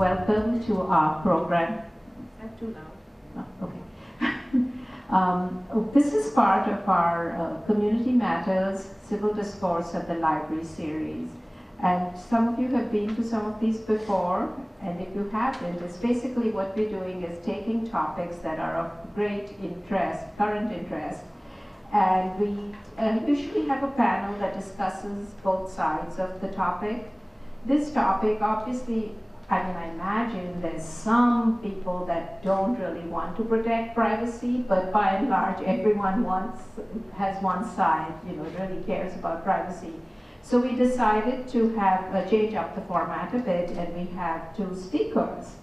welcome to our program. Is that too loud? Oh, okay. This is part of our Community Matters Civil Discourse at the Library series. And some of you have been to some of these before, and if you haven't, it's basically what we're doing is taking topics that are of great interest, current interest, and we usually have a panel that discusses both sides of the topic. This topic, obviously, I mean, I imagine there's some people that don't really want to protect privacy, but by and large, everyone has one side, really cares about privacy. So we decided to change up the format a bit, and we have two speakers.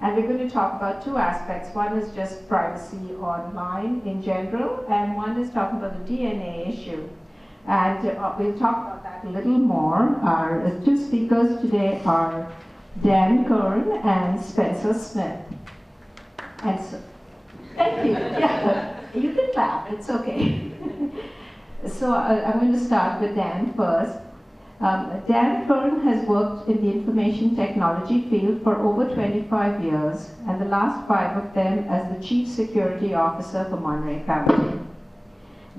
And we're going to talk about two aspects. One is just privacy online in general, and one is talking about the DNA issue. And we'll talk about that a little more. Our two speakers today are Dan Kern and Spencer Smith. And so, thank you. Yeah, you can clap, it's okay. So I'm going to start with Dan first. Dan Kern has worked in the information technology field for over 25 years, and the last 5 of them as the Chief Security Officer for Monterey County.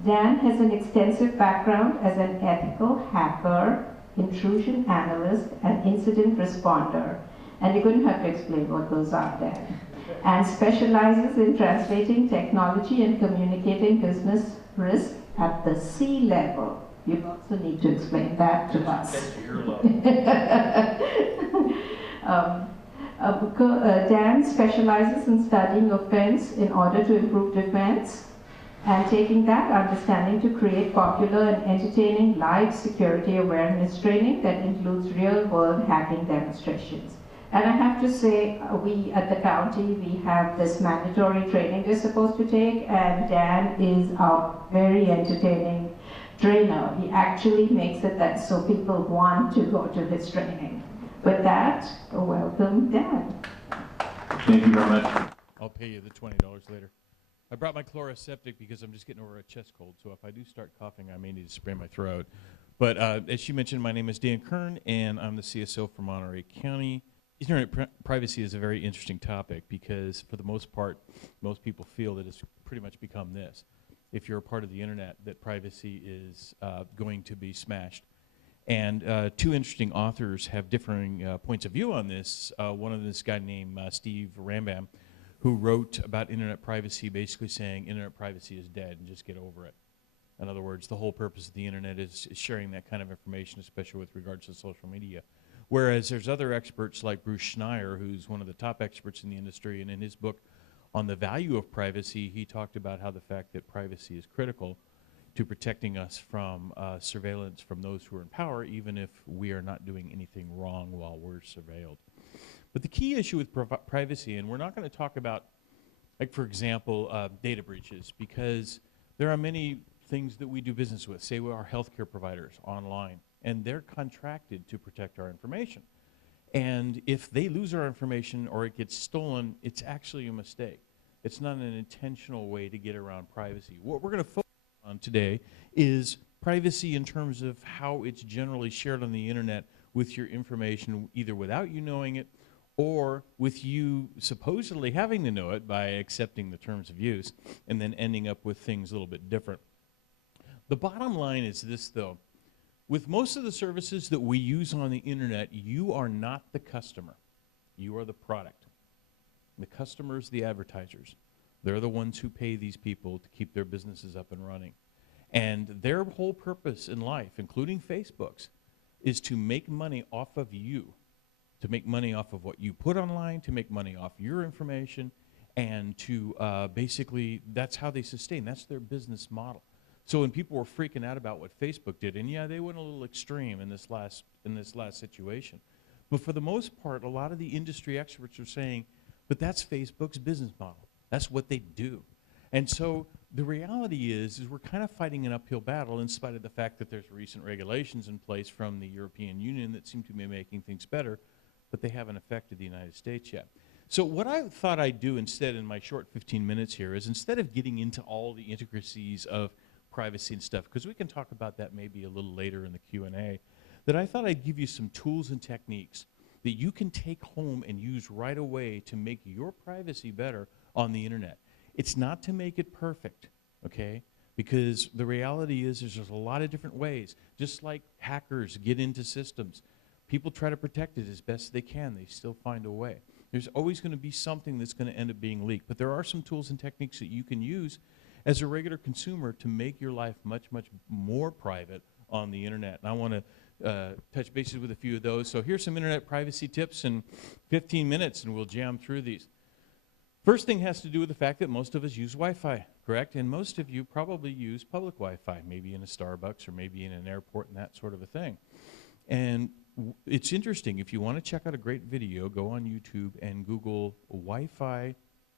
Dan has an extensive background as an ethical hacker, intrusion analyst, and incident responder. And you're going to have to explain what those are, Dan. And specializes in translating technology and communicating business risk at the C level. You also need to explain that to us. Dan specializes in studying offense in order to improve defense, and taking that understanding to create popular and entertaining live security awareness training that includes real-world hacking demonstrations. And I have to say, we at the county, we have this mandatory training we're supposed to take, and Dan is our very entertaining trainer. He actually makes it that so people want to go to his training. With that, welcome, Dan. Thank you very much. I'll pay you the $20 later. I brought my chloroseptic because I'm just getting over a chest cold, so if I do start coughing, I may need to spray my throat. But as she mentioned, my name is Dan Kern, and I'm the CSO for Monterey County. Internet privacy is a very interesting topic because, for the most part, most people feel that it's pretty much become this. If you're a part of the internet, that privacy is going to be smashed. And two interesting authors have differing points of view on this. One of this guy named Steve Rambam, who wrote about internet privacy, basically saying internet privacy is dead and just get over it. In other words, the whole purpose of the internet is sharing that kind of information, especially with regards to social media. Whereas there's other experts like Bruce Schneier, who's one of the top experts in the industry, and in his book on the value of privacy, he talked about how the fact that privacy is critical to protecting us from surveillance from those who are in power, even if we are not doing anything wrong while we're surveilled. But the key issue with privacy, and we're not going to talk about, like, for example, data breaches, because there are many things that we do business with, say our healthcare providers online, and they're contracted to protect our information. And if they lose our information or it gets stolen, it's actually a mistake. It's not an intentional way to get around privacy. What we're going to focus on today is privacy in terms of how it's generally shared on the internet with your information, either without you knowing it or with you supposedly having to know it by accepting the terms of use and then ending up with things a little bit different. The bottom line is this, though. With most of the services that we use on the internet, you are not the customer. You are the product. The customers, the advertisers. They're the ones who pay these people to keep their businesses up and running. And their whole purpose in life, including Facebook's, is to make money off of you, to make money off of what you put online, to make money off your information, and to basically, that's how they sustain. That's their business model. So when people were freaking out about what Facebook did, and yeah, they went a little extreme in this last situation, but for the most part, a lot of the industry experts are saying, but that's Facebook's business model. That's what they do. And so the reality is we're kind of fighting an uphill battle in spite of the fact that there's recent regulations in place from the European Union that seem to be making things better, but they haven't affected the United States yet. So what I thought I'd do instead in my short 15 minutes here is, instead of getting into all the intricacies of privacy and stuff, because we can talk about that maybe a little later in the Q&A, that I thought I'd give you some tools and techniques that you can take home and use right away to make your privacy better on the internet. It's not to make it perfect, okay? Because the reality is there's a lot of different ways. Just like hackers get into systems, people try to protect it as best they can. They still find a way. There's always going to be something that's going to end up being leaked. But there are some tools and techniques that you can use as a regular consumer to make your life much, much more private on the internet. And I want to touch bases with a few of those. So here's some internet privacy tips in 15 minutes, and we'll jam through these. First thing has to do with the fact that most of us use Wi-Fi, correct? And most of you probably use public Wi-Fi, maybe in a Starbucks or maybe in an airport and that sort of a thing. And it's interesting. If you want to check out a great video, go on YouTube and Google Wi-Fi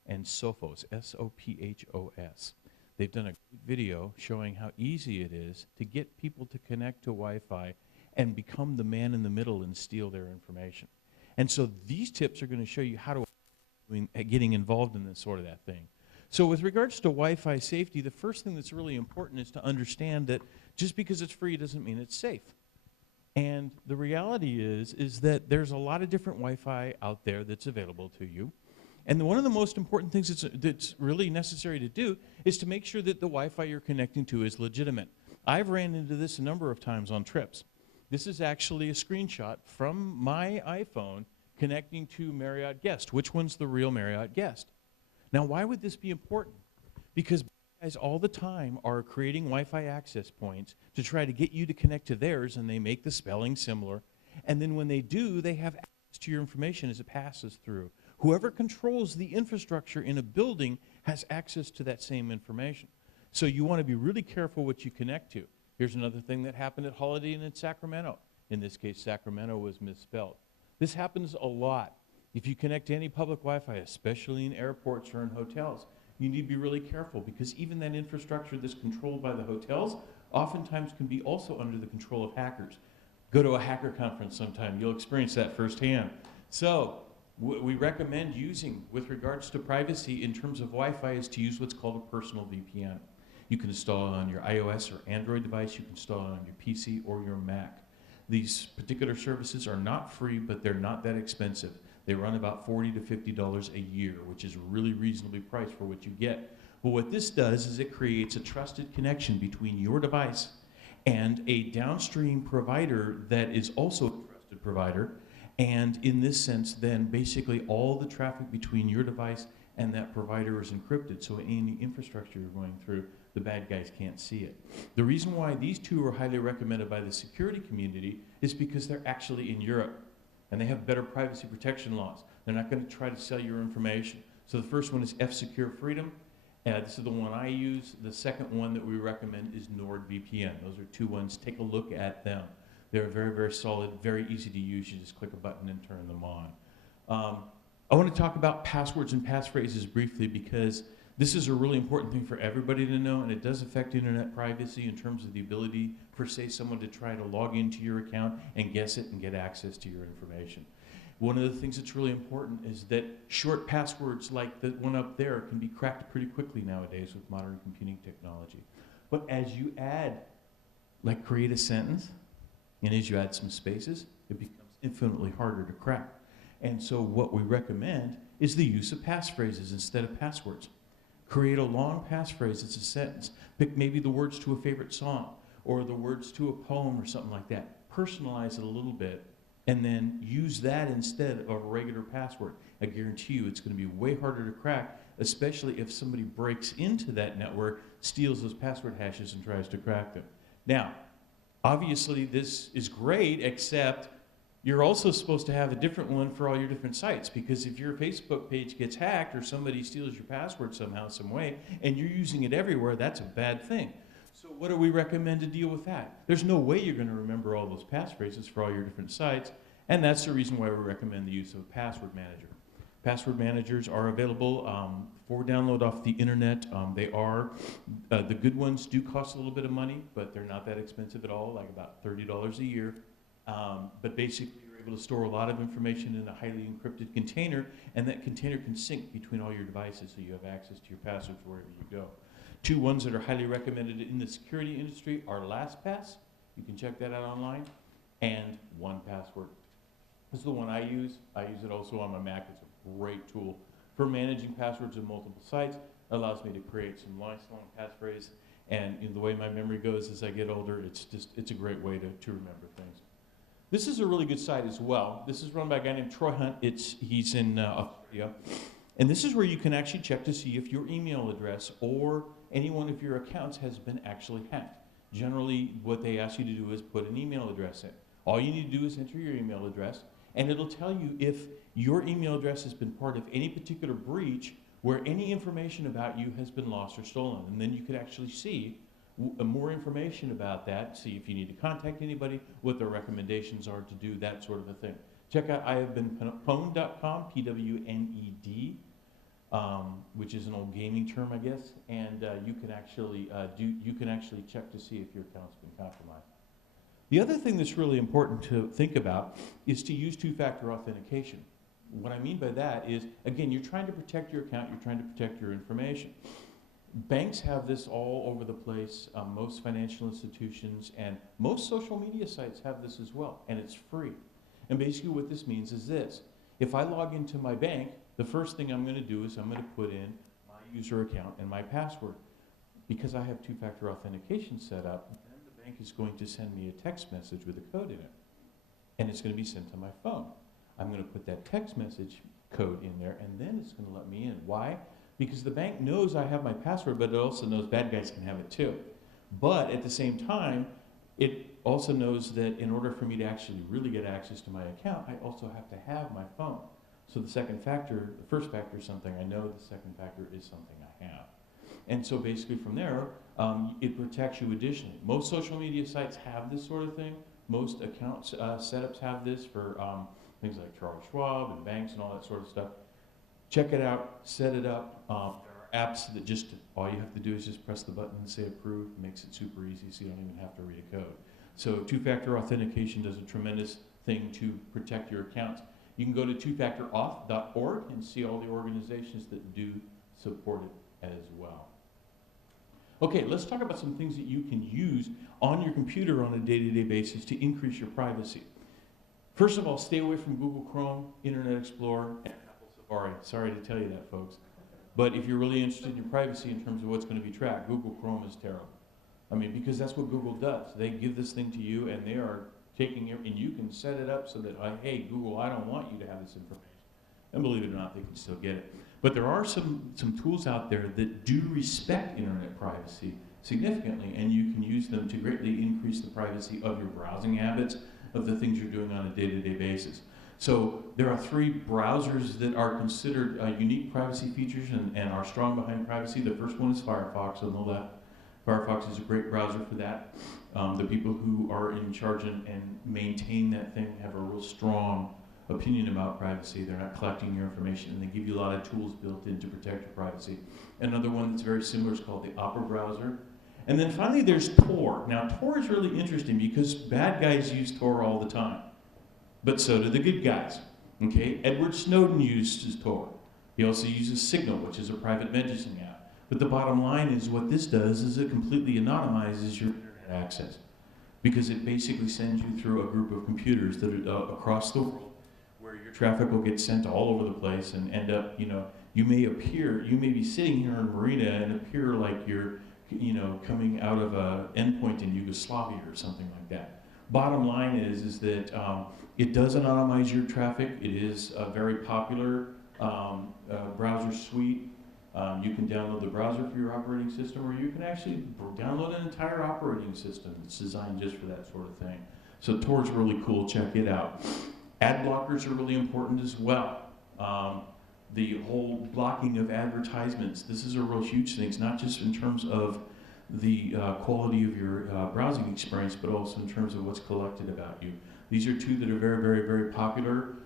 and Sophos, S-O-P-H-O-S. They've done a great video showing how easy it is to get people to connect to Wi-Fi and become the man in the middle and steal their information. And so these tips are going to show you how to getting involved in this sort of that thing. So with regards to Wi-Fi safety, the first thing that's really important is to understand that just because it's free doesn't mean it's safe. And the reality is that there's a lot of different Wi-Fi out there that's available to you. And one of the most important things that's really necessary to do is to make sure that the Wi-Fi you're connecting to is legitimate. I've ran into this a number of times on trips. This is actually a screenshot from my iPhone connecting to Marriott Guest. Which one's the real Marriott Guest? Now, why would this be important? Because guys all the time are creating Wi-Fi access points to try to get you to connect to theirs, and they make the spelling similar. And then when they do, they have access to your information as it passes through. Whoever controls the infrastructure in a building has access to that same information. So you want to be really careful what you connect to. Here's another thing that happened at Holiday Inn in Sacramento. In this case, Sacramento was misspelled. This happens a lot. If you connect to any public Wi-Fi, especially in airports or in hotels, you need to be really careful, because even that infrastructure that's controlled by the hotels oftentimes can be also under the control of hackers. Go to a hacker conference sometime. You'll experience that firsthand. So what we recommend using with regards to privacy in terms of Wi-Fi is to use what's called a personal VPN. You can install it on your iOS or Android device. You can install it on your PC or your Mac. These particular services are not free, but they're not that expensive. They run about $40 to $50 a year, which is really reasonably priced for what you get. But what this does is it creates a trusted connection between your device and a downstream provider that is also a trusted provider. And in this sense, then basically all the traffic between your device and that provider is encrypted. So any infrastructure you're going through, the bad guys can't see it. The reason why these two are highly recommended by the security community is because they're actually in Europe, and they have better privacy protection laws. They're not going to try to sell your information. So the first one is F-Secure Freedom. This is the one I use. The second one that we recommend is NordVPN. Those are two ones. Take a look at them. They're very, very solid, very easy to use. You just click a button and turn them on. I want to talk about passwords and passphrases briefly, because this is a really important thing for everybody to know, and it does affect internet privacy in terms of the ability for, say, someone to try to log into your account and guess it and get access to your information. One of the things that's really important is that short passwords like the one up there can be cracked pretty quickly nowadays with modern computing technology. But as you add, like create a sentence, and as you add some spaces, it becomes infinitely harder to crack. And so what we recommend is the use of pasphrases instead of passwords. Create a long passphrase, it's a sentence. Pick maybe the words to a favorite song or the words to a poem or something like that. Personalize it a little bit, and then use that instead of a regular password. I guarantee you it's going to be way harder to crack, especially if somebody breaks into that network, steals those password hashes, and tries to crack them. Now, obviously this is great, except you're also supposed to have a different one for all your different sites, because if your Facebook page gets hacked or somebody steals your password somehow, some way, and you're using it everywhere, that's a bad thing. So what do we recommend to deal with that? There's no way you're going to remember all those passphrases for all your different sites, and that's the reason why we recommend the use of a password manager. Password managers are available for download off the internet. They are, the good ones do cost a little bit of money, but they're not that expensive at all, like about $30 a year. But basically, you're able to store a lot of information in a highly encrypted container, and that container can sync between all your devices, so you have access to your passwords wherever you go. Two ones that are highly recommended in the security industry are LastPass. You can check that out online, and 1Password. This is the one I use. I use it also on my Mac. It's a great tool for managing passwords in multiple sites. It allows me to create some nice long passphrase. And the way my memory goes as I get older, it's a great way to remember things. This is a really good site as well. This is run by a guy named Troy Hunt. He's in Australia. And this is where you can actually check to see if your email address or any one of your accounts has been actually hacked. Generally, what they ask you to do is put an email address in. All you need to do is enter your email address, and it'll tell you if your email address has been part of any particular breach where any information about you has been lost or stolen. And then you could actually see more information about that, see if you need to contact anybody, what their recommendations are to do, that sort of a thing. Check out IhaveBeenPwned.com, P-W-N-E-D, which is an old gaming term, I guess, and you can actually check to see if your account's been compromised. The other thing that's really important to think about is to use two-factor authentication. What I mean by that is, again, you're trying to protect your account, you're trying to protect your information. Banks have this all over the place. Most financial institutions and most social media sites have this as well, and it's free. And basically what this means is this. If I log into my bank, the first thing I'm going to do is I'm going to put in my user account and my password. Because I have two-factor authentication set up, then the bank is going to send me a text message with a code in it. And it's going to be sent to my phone. I'm going to put that text message code in there, and then it's going to let me in. Why? Because the bank knows I have my password, but it also knows bad guys can have it too. But at the same time, it also knows that in order for me to actually really get access to my account, I also have to have my phone. So the second factor, the first factor is something I know, the second factor is something I have. And so basically from there, it protects you additionally. Most social media sites have this sort of thing. Most account setups have this for things like Charles Schwab and banks and all that sort of stuff. Check it out, set it up. There are apps that just, all you have to do is just press the button and say approve. It makes it super easy so you don't even have to read a code. So two-factor authentication does a tremendous thing to protect your accounts. You can go to twofactorauth.org and see all the organizations that do support it as well. Okay, let's talk about some things that you can use on your computer on a day-to-day basis to increase your privacy. First of all, stay away from Google Chrome, Internet Explorer, and Apple Safari. Sorry to tell you that, folks. But if you're really interested in your privacy in terms of what's going to be tracked, Google Chrome is terrible. I mean, because that's what Google does. They give this thing to you, and they are taking it, and you can set it up so that, hey, Google, I don't want you to have this information. And believe it or not, they can still get it. But there are some tools out there that do respect internet privacy significantly, and you can use them to greatly increase the privacy of your browsing habits, of the things you're doing on a day-to-day basis. So there are 3 browsers that are considered unique privacy features and are strong behind privacy. The first one is Firefox on the left. Firefox is a great browser for that. The people who are in charge and maintain that thing have a real strong opinion about privacy. They're not collecting your information, and they give you a lot of tools built in to protect your privacy. Another one that's very similar is called the Opera browser. And then finally there's Tor. Now Tor is really interesting because bad guys use Tor all the time, but so do the good guys. Okay, Edward Snowden uses Tor. He also uses Signal, which is a private messaging app. But the bottom line is what this does is it completely anonymizes your internet access, because it basically sends you through a group of computers that are across the world, where your traffic will get sent all over the place and end up, you may be sitting here in Marina and appear like you're, coming out of an endpoint in Yugoslavia or something like that. Bottom line is that it does anonymize your traffic. It is a very popular browser suite. You can download the browser for your operating system, or you can actually download an entire operating system that's designed just for that sort of thing. So Tor's really cool. Check it out. Ad blockers are really important as well. The whole blocking of advertisements, this is a real huge thing. It's not just in terms of the quality of your browsing experience, but also in terms of what's collected about you. These are 2 that are very, very, very popular.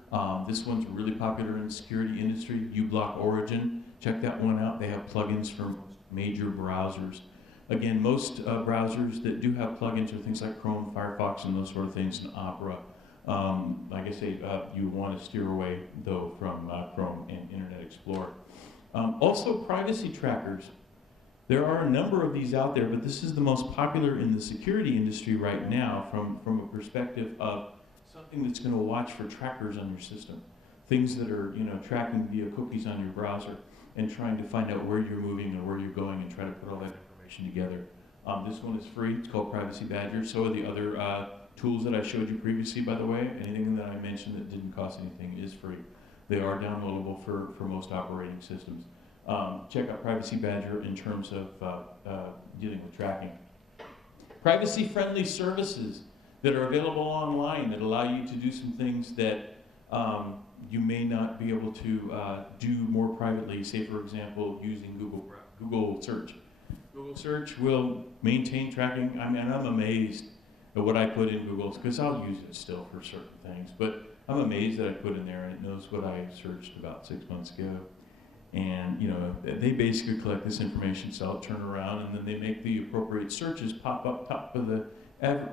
This one's really popular in the security industry, uBlock Origin. Check that one out. They have plugins for most major browsers. Again, most browsers that do have plugins are things like Chrome, Firefox, and those sort of things, and Opera. Like I say, you want to steer away, though, from Chrome and Internet Explorer. Also, privacy trackers. There are a number of these out there, but this is the most popular in the security industry right now from a perspective of something that's going to watch for trackers on your system, things that are tracking via cookies on your browser and trying to find out where you're moving or where you're going and try to put all that information together. This one is free. It's called Privacy Badger. So are the other tools that I showed you previously, by the way. Anything that I mentioned that didn't cost anything is free. They are downloadable for most operating systems. Check out Privacy Badger in terms of dealing with tracking. Privacy-friendly services that are available online that allow you to do some things that you may not be able to do more privately. Say, for example, using Google Search. Google Search will maintain tracking. I mean, I'm amazed at what I put in Google, because I'll use it still for certain things, but I'm amazed that I put in there and it knows what I searched about 6 months ago. And they basically collect this information, sell it, turn around, and then they make the appropriate searches pop up top of the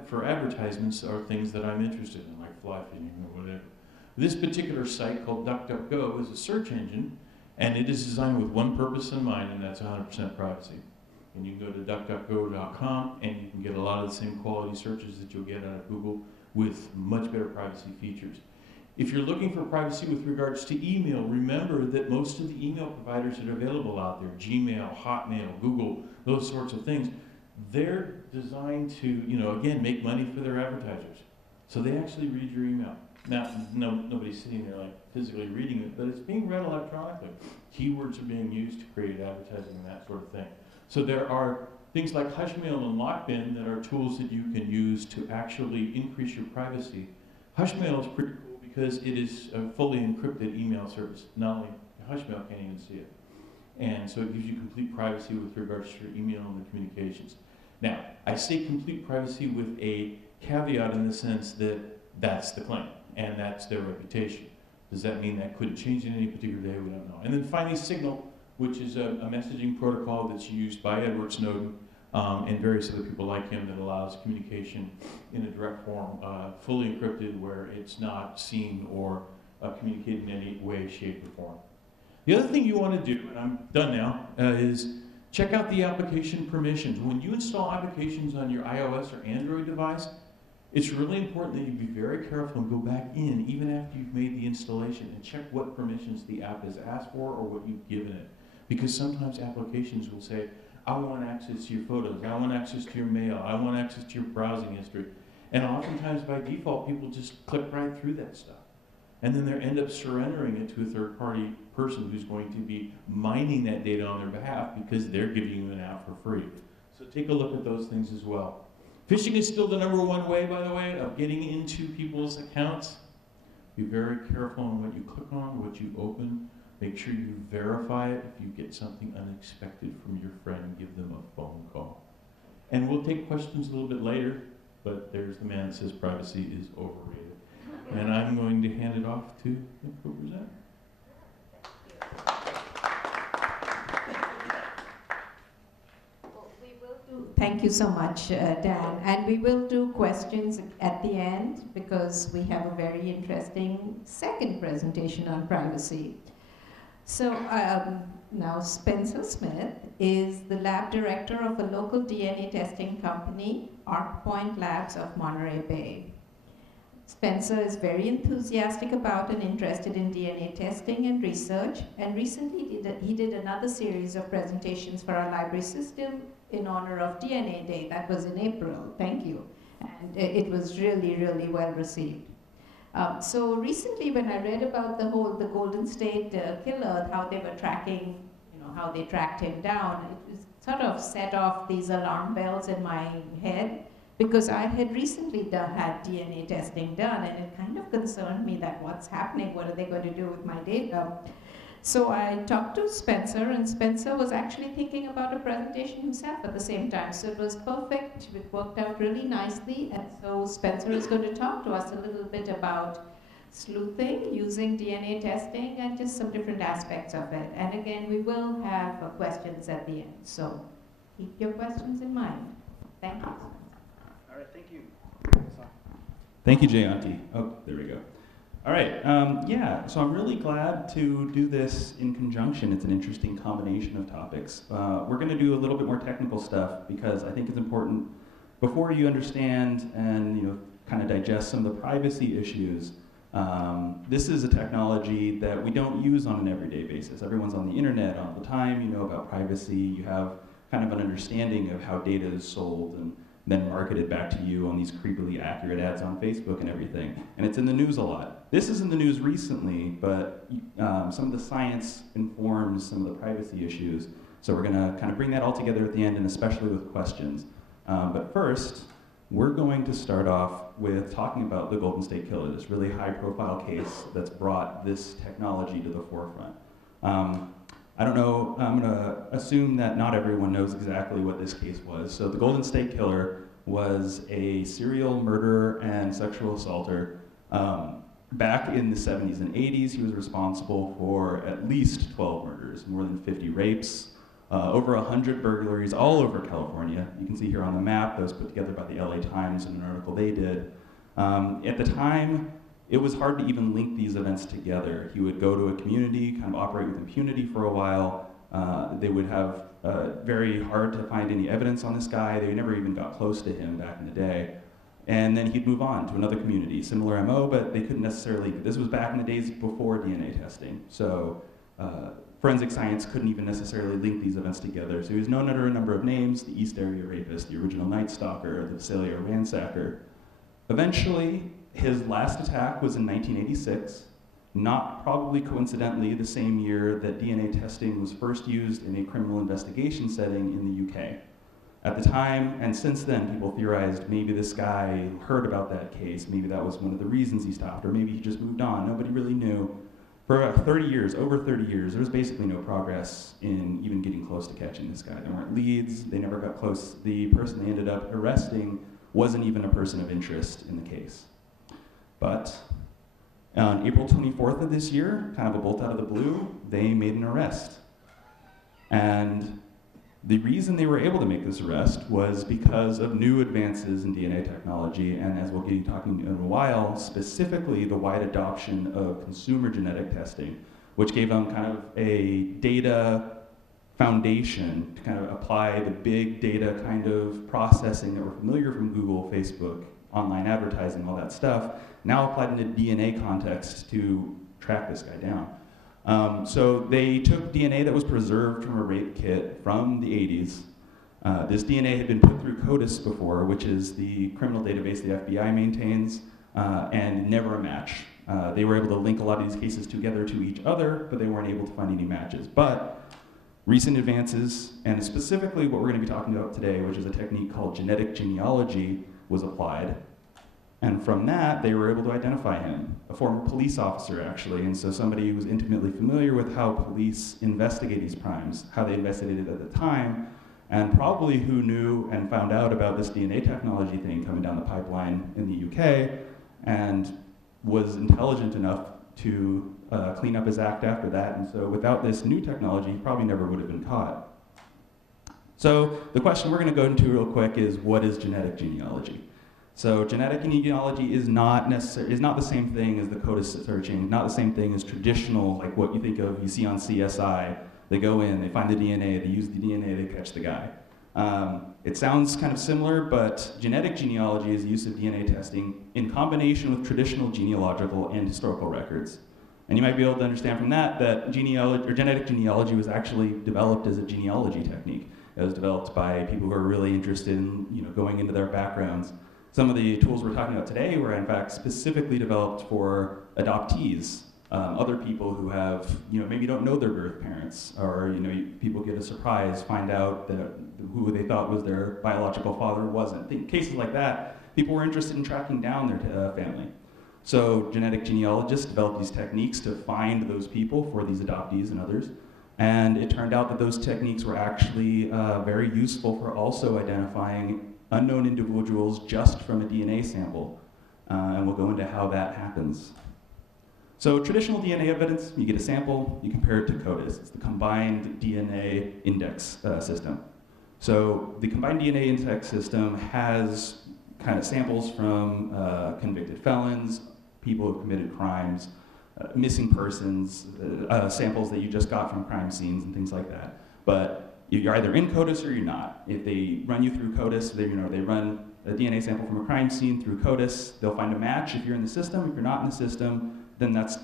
for advertisements or things that I'm interested in, like fly fishing or whatever. This particular site called DuckDuckGo is a search engine, and it is designed with one purpose in mind, and that's 100% privacy. And you can go to duckduckgo.com and you can get a lot of the same quality searches that you'll get out of Google with much better privacy features. If you're looking for privacy with regards to email, remember that most of the email providers that are available out there, Gmail, Hotmail, Google, those sorts of things, they're designed to, again, make money for their advertisers. So they actually read your email. Now, nobody's sitting there like physically reading it, but it's being read electronically. Keywords are being used to create advertising and that sort of thing. So there are things like Hushmail and Lockbin that are tools that you can use to actually increase your privacy. Hushmail is pretty cool because it is a fully encrypted email service. Not only Hushmail can't even see it. And so it gives you complete privacy with regards to your email and the communications. Now, I say complete privacy with a caveat in the sense that that's the claim, and that's their reputation. Does that mean that could change in any particular day? We don't know. And then finally, Signal, which is a messaging protocol that's used by Edward Snowden and various other people like him that allows communication in a direct form, fully encrypted, where it's not seen or communicated in any way, shape, or form. The other thing you want to do, and I'm done now, is check out the application permissions. When you install applications on your iOS or Android device, it's really important that you be very careful and go back in, even after you've made the installation, and check what permissions the app has asked for or what you've given it. Because sometimes applications will say, I want access to your photos, I want access to your mail, I want access to your browsing history. And oftentimes by default, people just click right through that stuff. And then they end up surrendering it to a third-party person who's going to be mining that data on their behalf because they're giving you an app for free. So take a look at those things as well. Phishing is still the #1 way, by the way, of getting into people's accounts. Be very careful on what you click on, what you open. Make sure you verify it. If you get something unexpected from your friend, give them a phone call. And we'll take questions a little bit later, but there's the man that says privacy is overrated. And I'm going to hand it off to Nick to present. Thank you so much, Dan. And we will do questions at the end because we have a very interesting second presentation on privacy. So now Spencer Smith is the lab director of a local DNA testing company, ArcPoint Labs of Monterey Bay. Spencer is very enthusiastic about and interested in DNA testing and research, and recently he did another series of presentations for our library system in honor of DNA Day. That was in April, thank you. And it was really, really well received. So recently when I read about the Golden State Killer, how they were tracking, how they tracked him down, it sort of set off these alarm bells in my head, because I had recently had DNA testing done, and it kind of concerned me that what's happening, what are they going to do with my data? So I talked to Spencer, and Spencer was actually thinking about a presentation himself at the same time. So it was perfect, it worked out really nicely, and so Spencer is going to talk to us a little bit about sleuthing, using DNA testing, and just some different aspects of it. And again, we will have questions at the end, so keep your questions in mind. Thank you. All right, thank you. Thank you, Jayanti. Oh, there we go. All right, so I'm really glad to do this in conjunction. It's an interesting combination of topics. We're going to do a little bit more technical stuff because I think it's important before you understand and kind of digest some of the privacy issues, this is a technology that we don't use on an everyday basis. Everyone's on the internet all the time, you know about privacy, you have kind of an understanding of how data is sold and then marketed back to you on these creepily accurate ads on Facebook and everything. And it's in the news a lot. This is in the news recently, but some of the science informs some of the privacy issues. So we're gonna kind of bring that all together at the end, and especially with questions. But first, we're going to start off with talking about the Golden State Killer, this really high-profile case that's brought this technology to the forefront. I don't know, I'm gonna assume that not everyone knows exactly what this case was. So the Golden State Killer was a serial murderer and sexual assaulter. Back in the 70s and 80s, he was responsible for at least 12 murders, more than 50 rapes, over 100 burglaries all over California. You can see here on the map, those put together by the LA Times in an article they did. At the time, it was hard to even link these events together. He would go to a community, kind of operate with impunity for a while. They would have very hard to find any evidence on this guy. They never even got close to him back in the day. And then he'd move on to another community, similar MO, but they couldn't necessarily, this was back in the days before DNA testing. So forensic science couldn't even necessarily link these events together. So he was known under a number of names: the East Area Rapist, the Original Night Stalker, the Visalia Ransacker. Eventually, his last attack was in 1986, not probably coincidentally the same year that DNA testing was first used in a criminal investigation setting in the UK. At the time, and since then, people theorized maybe this guy heard about that case, maybe that was one of the reasons he stopped, or maybe he just moved on. Nobody really knew. For 30 years, over 30 years, there was basically no progress in even getting close to catching this guy. There weren't leads, they never got close. The person they ended up arresting wasn't even a person of interest in the case. But on April 24th of this year, kind of a bolt out of the blue, they made an arrest. And the reason they were able to make this arrest was because of new advances in DNA technology, and as we'll get talking in a while, specifically the wide adoption of consumer genetic testing, which gave them kind of a data foundation to kind of apply the big data kind of processing that we're familiar from Google, Facebook, online advertising, all that stuff, now applied in a DNA context to track this guy down. So they took DNA that was preserved from a rape kit from the 80s. This DNA had been put through CODIS before, which is the criminal database the FBI maintains, and never a match. They were able to link a lot of these cases together to each other, but they weren't able to find any matches. But recent advances, and specifically what we're going to be talking about today, which is a technique called genetic genealogy, was applied. And from that, they were able to identify him, a former police officer, actually, and so somebody who was intimately familiar with how police investigate these crimes, how they investigated at the time, and probably who knew and found out about this DNA technology thing coming down the pipeline in the UK, and was intelligent enough to clean up his act after that. And so without this new technology, he probably never would have been caught. So the question we're going to go into real quick is, what is genetic genealogy? So genetic genealogy is not the same thing as the CODIS searching, not the same thing as traditional, like what you think of, you see on CSI. They go in, they find the DNA, they use the DNA, they catch the guy. It sounds kind of similar, but genetic genealogy is the use of DNA testing in combination with traditional genealogical and historical records. And you might be able to understand from that genetic genealogy was actually developed as a genealogy technique. It was developed by people who are really interested in going into their backgrounds. Some of the tools we're talking about today were in fact specifically developed for adoptees, other people who have, maybe don't know their birth parents, or people get a surprise, find out that who they thought was their biological father wasn't. Cases like that, people were interested in tracking down their family. So genetic genealogists developed these techniques to find those people for these adoptees and others. And it turned out that those techniques were actually very useful for also identifying unknown individuals just from a DNA sample. And we'll go into how that happens. So traditional DNA evidence, you get a sample, you compare it to CODIS. It's the Combined DNA Index system. So the Combined DNA Index system has kind of samples from convicted felons, people who have committed crimes, missing persons, samples that you just got from crime scenes and things like that. But You're either in CODIS or you're not. If they run you through CODIS, they run a DNA sample from a crime scene through CODIS, they'll find a match if you're in the system. If you're not in the system, then that's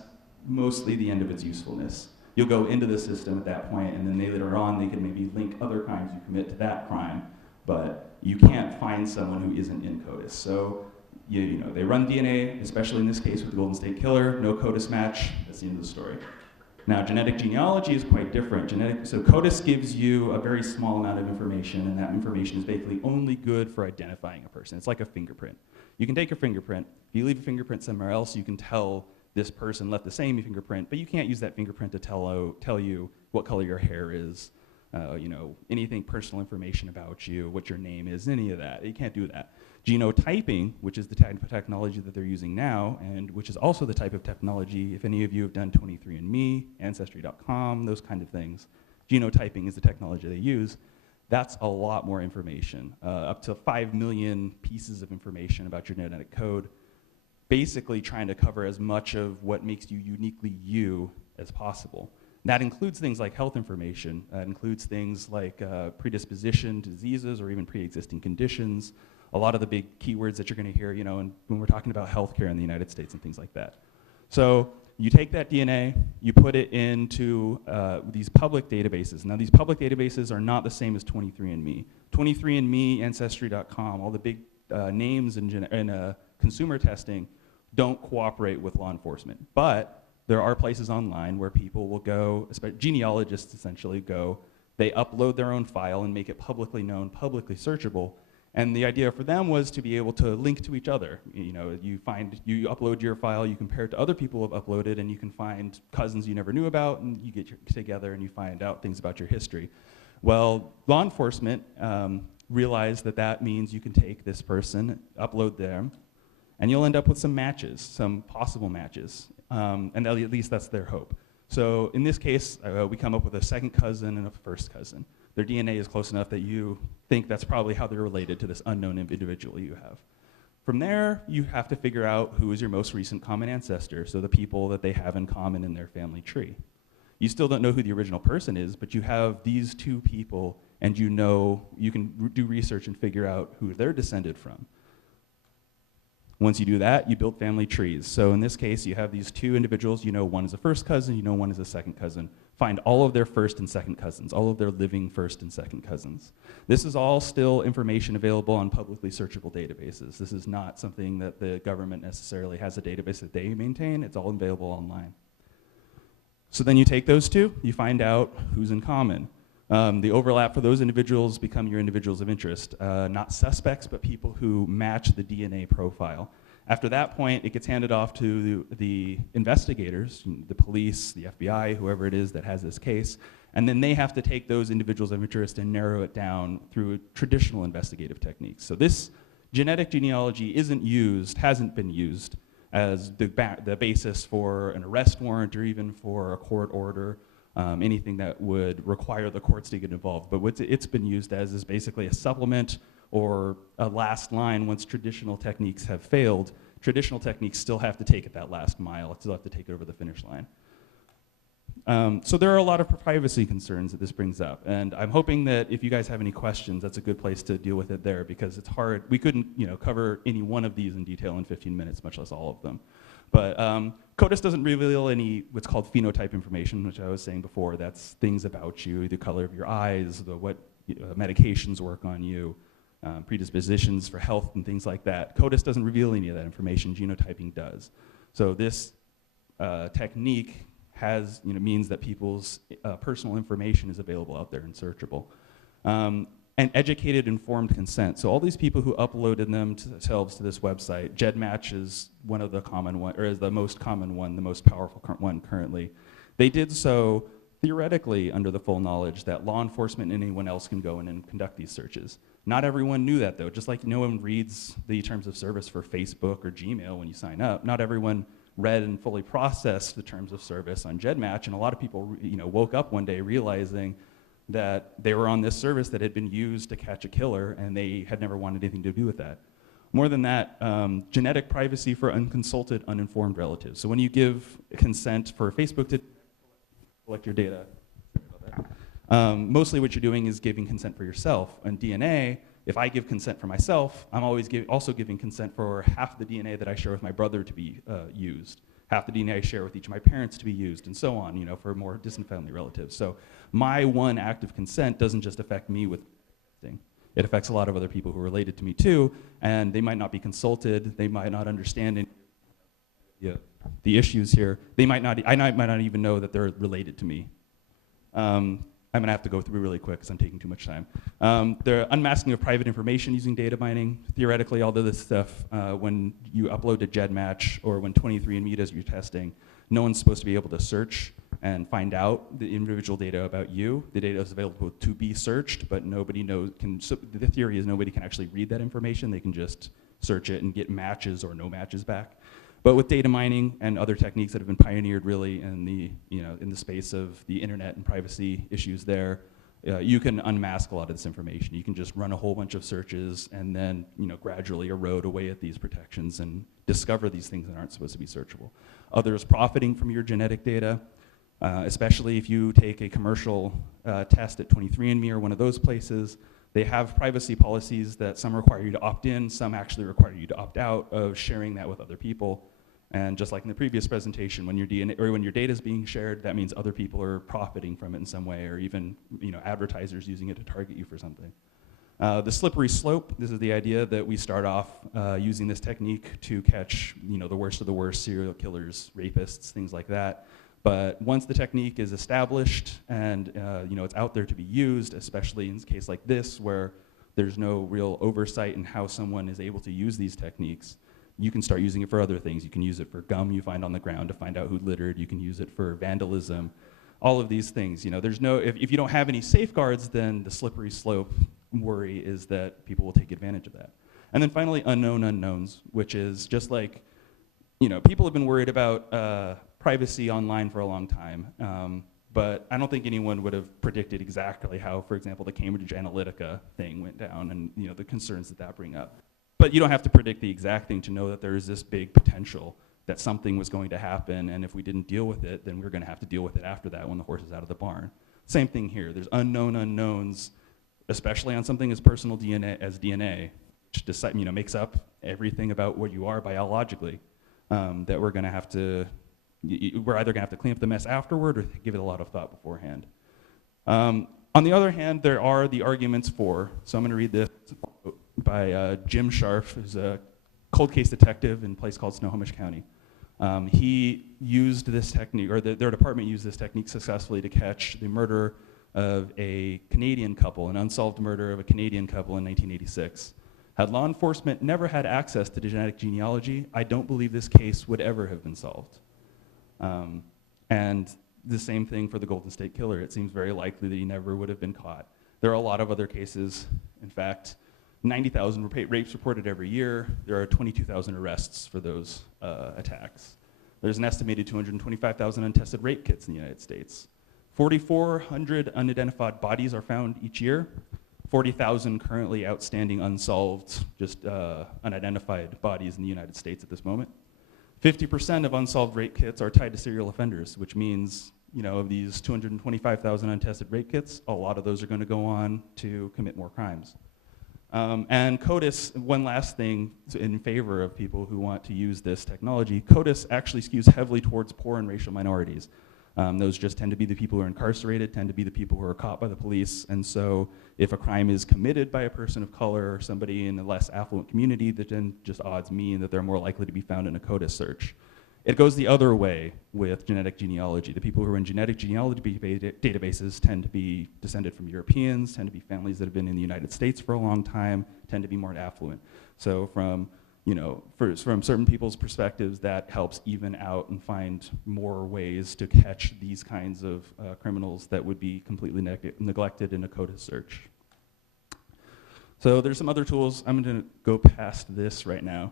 mostly the end of its usefulness. You'll go into the system at that point, and then later on they can maybe link other crimes you commit to that crime, but you can't find someone who isn't in CODIS. So they run DNA, especially in this case with the Golden State Killer, no CODIS match, that's the end of the story. Now, genetic genealogy is quite different. So CODIS gives you a very small amount of information, and that information is basically only good for identifying a person. It's like a fingerprint. You can take your fingerprint. If you leave a fingerprint somewhere else, you can tell this person left the same fingerprint, but you can't use that fingerprint to tell you what color your hair is, anything personal information about you, what your name is, any of that. You can't do that. Genotyping, which is the type of technology that they're using now, and which is also the type of technology, if any of you have done 23andMe, Ancestry.com, those kind of things, genotyping is the technology they use. That's a lot more information, up to 5 million pieces of information about your genetic code, basically trying to cover as much of what makes you uniquely you as possible. That includes things like health information. That includes things like predisposition to diseases or even pre-existing conditions. A lot of the big keywords that you're going to hear, when we're talking about healthcare in the United States and things like that. So you take that DNA, you put it into these public databases. Now, these public databases are not the same as 23andMe. 23andMe, Ancestry.com, all the big names in consumer testing don't cooperate with law enforcement. But there are places online where people will go, genealogists essentially go, they upload their own file and make it publicly known, publicly searchable. And the idea for them was to be able to link to each other. You upload your file, you compare it to other people who have uploaded, and you can find cousins you never knew about, and you get together and you find out things about your history. Well, law enforcement realized that means you can take this person, upload them, and you'll end up with some matches, some possible matches. And at least that's their hope. So in this case, we come up with a second cousin and a first cousin. Their DNA is close enough that you think that's probably how they're related to this unknown individual you have. From there, you have to figure out who is your most recent common ancestor, so the people that they have in common in their family tree. You still don't know who the original person is, but you have these two people, and you can do research and figure out who they're descended from. Once you do that, you build family trees. So in this case, you have these two individuals. One is a first cousin, one is a second cousin. Find all of their first and second cousins, all of their living first and second cousins. This is all still information available on publicly searchable databases. This is not something that the government necessarily has a database that they maintain. It's all available online. So then you take those two, you find out who's in common. The overlap for those individuals become your individuals of interest, not suspects, but people who match the DNA profile. After that point, it gets handed off to the investigators, the police, the FBI, whoever it is that has this case, and then they have to take those individuals of interest and narrow it down through traditional investigative techniques. So this genetic genealogy hasn't been used as the basis for an arrest warrant or even for a court order. Anything that would require the courts to get involved. But what it's been used as is basically a supplement or a last line once traditional techniques have failed. Traditional techniques still have to take it that last mile, still have to take it over the finish line. So there are a lot of privacy concerns that this brings up. And I'm hoping that if you guys have any questions, that's a good place to deal with it there, because it's hard. We couldn't cover any one of these in detail in 15 minutes, much less all of them. But CODIS doesn't reveal any what's called phenotype information, which I was saying before. That's things about you, the color of your eyes, what medications work on you, predispositions for health and things like that. CODIS doesn't reveal any of that information. Genotyping does. So this technique means that people's personal information is available out there and searchable. And educated, informed consent. So all these people who uploaded themselves to this website, GEDmatch is one of the common one, or is the most common one, the most powerful one currently. They did so theoretically under the full knowledge that law enforcement and anyone else can go in and conduct these searches. Not everyone knew that though. Just like no one reads the terms of service for Facebook or Gmail when you sign up, not everyone read and fully processed the terms of service on GEDmatch, and a lot of people woke up one day realizing that they were on this service that had been used to catch a killer, and they had never wanted anything to do with that. More than that, genetic privacy for unconsulted, uninformed relatives. So when you give consent for Facebook to collect your data, Mostly what you're doing is giving consent for yourself. And DNA, if I give consent for myself, I'm always also giving consent for half the DNA that I share with my brother to be used, half the DNA I share with each of my parents to be used, and so on, for more distant family relatives. So my one act of consent doesn't just affect me with thing. It affects a lot of other people who are related to me too, and they might not be consulted, they might not understand the issues here. I might not even know that they're related to me. I'm going to have to go through really quick because I'm taking too much time. The unmasking of private information using data mining. Theoretically, all of this stuff, when you upload to GEDmatch or when 23andMe does your testing, no one's supposed to be able to search and find out the individual data about you. The data is available to be searched, but nobody knows. So the theory is nobody can actually read that information. They can just search it and get matches or no matches back. But with data mining and other techniques that have been pioneered really in the space of the internet and privacy issues there, you can unmask a lot of this information. You can just run a whole bunch of searches and then gradually erode away at these protections and discover these things that aren't supposed to be searchable. Others profiting from your genetic data, especially if you take a commercial test at 23andMe or one of those places. They have privacy policies that some require you to opt in, some actually require you to opt out of sharing that with other people. And just like in the previous presentation, when your DNA or when your data is being shared, that means other people are profiting from it in some way, or even advertisers using it to target you for something. The slippery slope. This is the idea that we start off using this technique to catch the worst of the worst serial killers, rapists, things like that. But once the technique is established and it's out there to be used, especially in a case like this where there's no real oversight in how someone is able to use these techniques, you can start using it for other things. You can use it for gum you find on the ground to find out who littered. You can use it for vandalism. All of these things. There's no, if you don't have any safeguards, then the slippery slope worry is that people will take advantage of that. And then finally, unknown unknowns, which is just like, people have been worried about privacy online for a long time. But I don't think anyone would have predicted exactly how, for example, the Cambridge Analytica thing went down and the concerns that bring up. But you don't have to predict the exact thing to know that there is this big potential that something was going to happen, and if we didn't deal with it, then we're going to have to deal with it after that when the horse is out of the barn. Same thing here. There's unknown unknowns, especially on something as personal as DNA, which makes up everything about what you are biologically, that we're going to have to, we're either going to have to clean up the mess afterward or give it a lot of thought beforehand. On the other hand, there are the arguments for, so I'm going to read this by Jim Scharf, who's a cold case detective in a place called Snohomish County. He used this technique, or their department used this technique successfully to catch the murder of a Canadian couple, an unsolved murder of a Canadian couple in 1986. Had law enforcement never had access to genetic genealogy, I don't believe this case would ever have been solved. And the same thing for the Golden State Killer. It seems very likely that he never would have been caught. There are a lot of other cases. In fact, 90,000 rapes reported every year. There are 22,000 arrests for those attacks. There's an estimated 225,000 untested rape kits in the United States. 4,400 unidentified bodies are found each year. 40,000 currently outstanding unsolved, just unidentified bodies in the United States at this moment. 50% of unsolved rape kits are tied to serial offenders, which means, of these 225,000 untested rape kits, a lot of those are going to go on to commit more crimes. And CODIS, one last thing in favor of people who want to use this technology, CODIS actually skews heavily towards poor and racial minorities. Those just tend to be the people who are incarcerated, tend to be the people who are caught by the police, and so if a crime is committed by a person of color or somebody in a less affluent community, then just odds mean that they're more likely to be found in a CODIS search. It goes the other way with genetic genealogy. The people who are in genetic genealogy databases tend to be descended from Europeans, tend to be families that have been in the United States for a long time, tend to be more affluent. So from certain people's perspectives, that helps even out and find more ways to catch these kinds of criminals that would be completely neglected in a CODIS search. So there's some other tools. I'm going to go past this right now.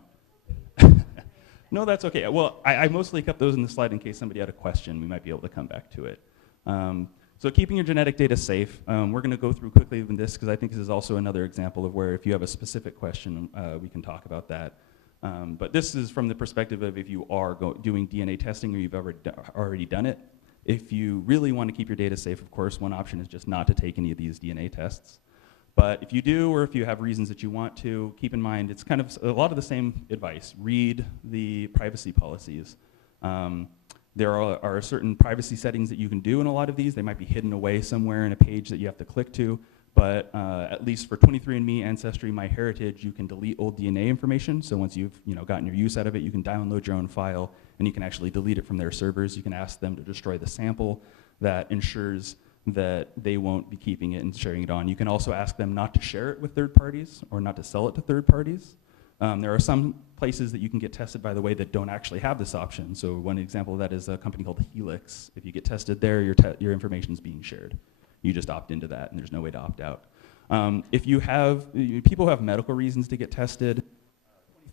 No, that's okay. Well, I mostly kept those in the slide in case somebody had a question. We might be able to come back to it. So keeping your genetic data safe, we're going to go through quickly with this because I think this is also another example of where if you have a specific question, we can talk about that. But this is from the perspective of if you are doing DNA testing or you've already done it. If you really want to keep your data safe, of course, one option is just not to take any of these DNA tests. But if you do, or if you have reasons that you want to, keep in mind it's kind of a lot of the same advice. Read the privacy policies. There are certain privacy settings that you can do in a lot of these. They might be hidden away somewhere in a page that you have to click to. But at least for 23andMe, Ancestry, MyHeritage, you can delete old DNA information. So once you've gotten your use out of it, you can download your own file, and you can actually delete it from their servers. You can ask them to destroy the sample. That ensures that they won't be keeping it and sharing it on. You can also ask them not to share it with third parties or not to sell it to third parties. There are some places that you can get tested, by the way, that don't actually have this option. So one example of that is a company called Helix. If you get tested there, your information is being shared. You just opt into that, and there's no way to opt out. If you have people who have medical reasons to get tested,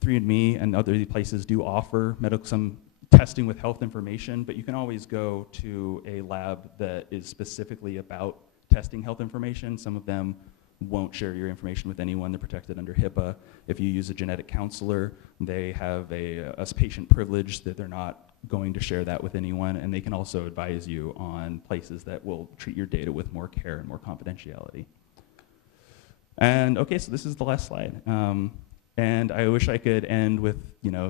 23andMe and other places do offer some testing with health information, but you can always go to a lab that is specifically about testing health information. Some of them won't share your information with anyone. They're protected under HIPAA. If you use a genetic counselor, they have a patient privilege that they're not going to share that with anyone, and they can also advise you on places that will treat your data with more care and more confidentiality. And okay, so this is the last slide. And I wish I could end with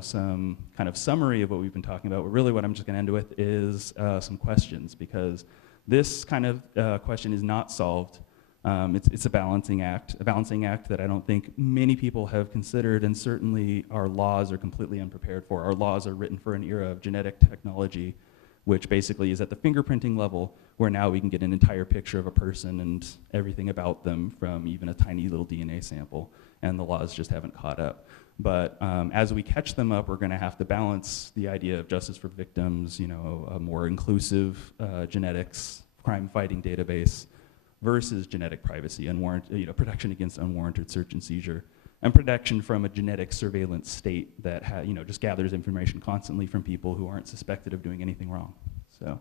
some kind of summary of what we've been talking about, but really what I'm just going to end with is some questions, because this kind of question is not solved. It's a balancing act that I don't think many people have considered, and certainly our laws are completely unprepared for. Our laws are written for an era of genetic technology, which basically is at the fingerprinting level, where now we can get an entire picture of a person and everything about them from even a tiny little DNA sample, and the laws just haven't caught up. But as we catch them up, we're going to have to balance the idea of justice for victims, a more inclusive genetics crime-fighting database, versus genetic privacy, protection against unwarranted search and seizure, and protection from a genetic surveillance state that just gathers information constantly from people who aren't suspected of doing anything wrong. So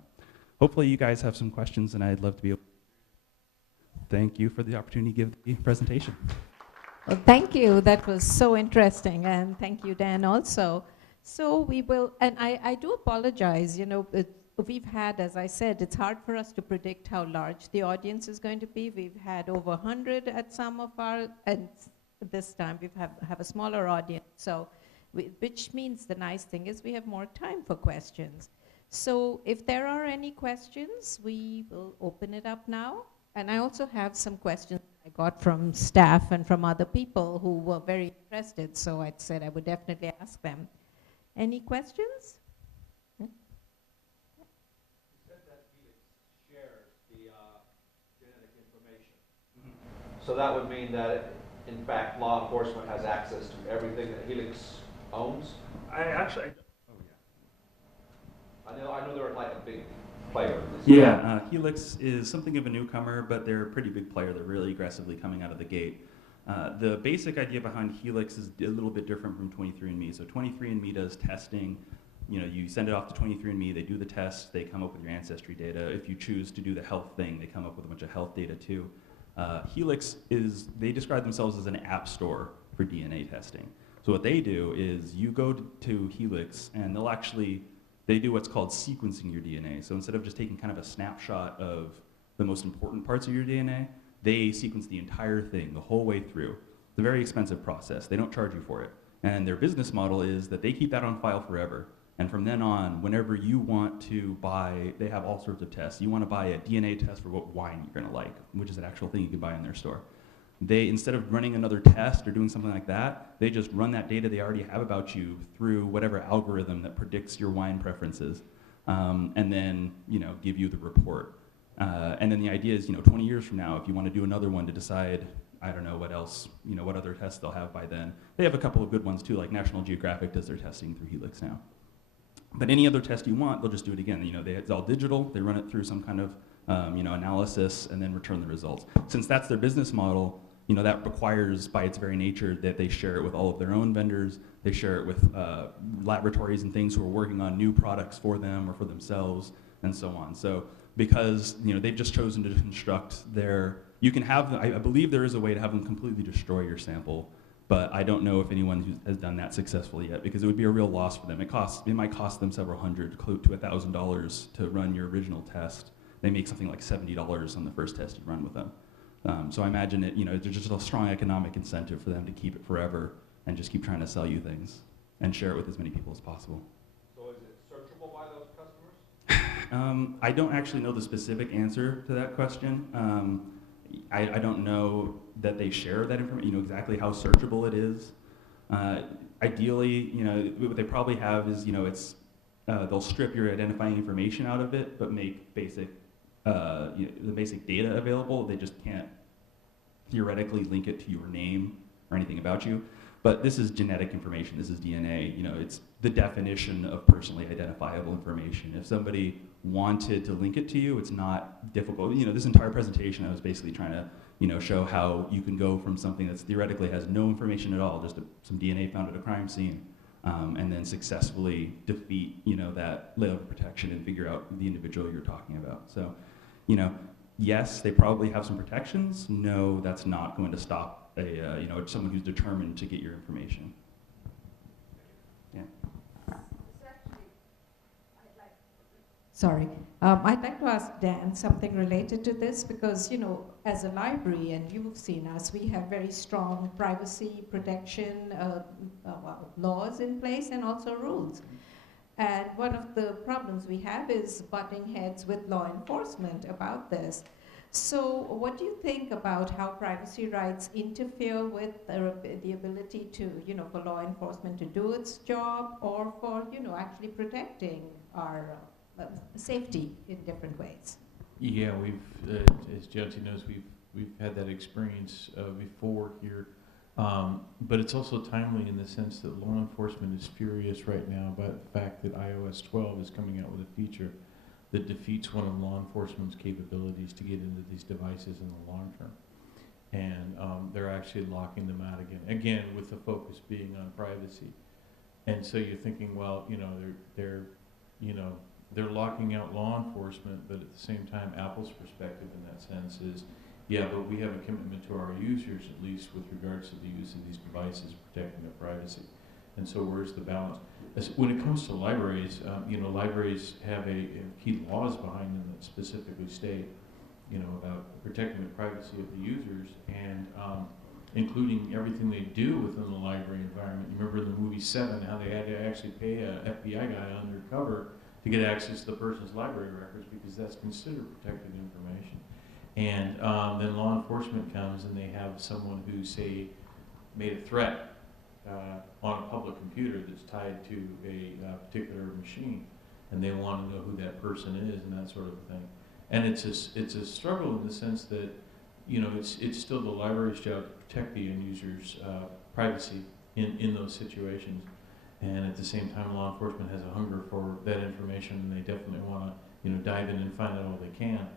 hopefully you guys have some questions, and I'd love to be able to thank you for the opportunity to give the presentation. Well, thank you. That was so interesting, and thank you, Dan, also. So we will, and I do apologize, we've had, as I said, it's hard for us to predict how large the audience is going to be. We've had over 100 at some of our, and this time we have a smaller audience. So, which means the nice thing is we have more time for questions. So if there are any questions, we will open it up now. And I also have some questions I got from staff and from other people who were very interested. So I said I would definitely ask them. Any questions? So that would mean that, in fact, law enforcement has access to everything that Helix owns? I know they're like a big player in this. Yeah, Helix is something of a newcomer, but they're a pretty big player. They're really aggressively coming out of the gate. The basic idea behind Helix is a little bit different from 23andMe. So 23andMe does testing. You send it off to 23andMe, they do the test, they come up with your ancestry data. If you choose to do the health thing, they come up with a bunch of health data too. Helix they describe themselves as an app store for DNA testing. So what they do is you go to Helix, and they do what's called sequencing your DNA. So instead of just taking kind of a snapshot of the most important parts of your DNA, they sequence the entire thing, the whole way through. It's a very expensive process. They don't charge you for it. And their business model is that they keep that on file forever. And from then on, whenever you want to buy, they have all sorts of tests. You want to buy a DNA test for what wine you're going to like, which is an actual thing you can buy in their store. They, instead of running another test or doing something like that, they just run that data they already have about you through whatever algorithm that predicts your wine preferences, and then give you the report. And then the idea is, 20 years from now, if you want to do another one to decide, I don't know what else, what other tests they'll have by then. They have a couple of good ones too, like National Geographic does their testing through Helix now. But any other test you want, they'll just do it again. It's all digital. They run it through some kind of analysis and then return the results. Since that's their business model, that requires, by its very nature, that they share it with all of their own vendors. They share it with laboratories and things who are working on new products for them or for themselves, and so on. So because they've just chosen to construct I believe there is a way to have them completely destroy your sample, but I don't know if anyone has done that successfully yet, because it would be a real loss for them. It might cost them several hundred, close to $1,000 to run your original test. They make something like $70 on the first test you run with them. So I imagine there's just a strong economic incentive for them to keep it forever and just keep trying to sell you things and share it with as many people as possible. So is it searchable by those customers? I don't actually know the specific answer to that question. I don't know that they share that information, exactly how searchable it is. Ideally, what they probably have is, they'll strip your identifying information out of it, but make the basic data available. They just can't theoretically link it to your name or anything about you. But this is genetic information. This is DNA. It's the definition of personally identifiable information. If somebody wanted to link it to you, it's not difficult. This entire presentation, I was basically trying to, show how you can go from something that's theoretically has no information at all, just some DNA found at a crime scene, and then successfully defeat, that layer of protection and figure out the individual you're talking about. So, yes, they probably have some protections. No, that's not going to stop someone who's determined to get your information. Yeah. Sorry. I'd like to ask Dan something related to this because, as a library, and you've seen us, we have very strong privacy protection laws in place and also rules. And one of the problems we have is butting heads with law enforcement about this. So what do you think about how privacy rights interfere with the ability to, for law enforcement to do its job or for, actually protecting our safety in different ways? Yeah, as Jyoti knows, we've had that experience before here. But it's also timely in the sense that law enforcement is furious right now about the fact that iOS 12 is coming out with a feature that defeats one of law enforcement's capabilities to get into these devices in the long term. And they're actually locking them out again with the focus being on privacy. And so you're thinking, well, they're locking out law enforcement, but at the same time, Apple's perspective in that sense is, yeah, but we have a commitment to our users, at least with regards to the use of these devices, protecting their privacy. And so where's the balance? When it comes to libraries, libraries have key laws behind them that specifically state, about protecting the privacy of the users and including everything they do within the library environment. You remember in the movie Seven, how they had to actually pay a FBI guy undercover to get access to the person's library records because that's considered protected information. And then law enforcement comes and they have someone who, say, made a threat on a public computer that's tied to a particular machine, and they want to know who that person is and that sort of thing. And it's a struggle in the sense that, it's still the library's job to protect the end user's privacy in those situations. And at the same time, law enforcement has a hunger for that information, and they definitely want to, dive in and find out all they can.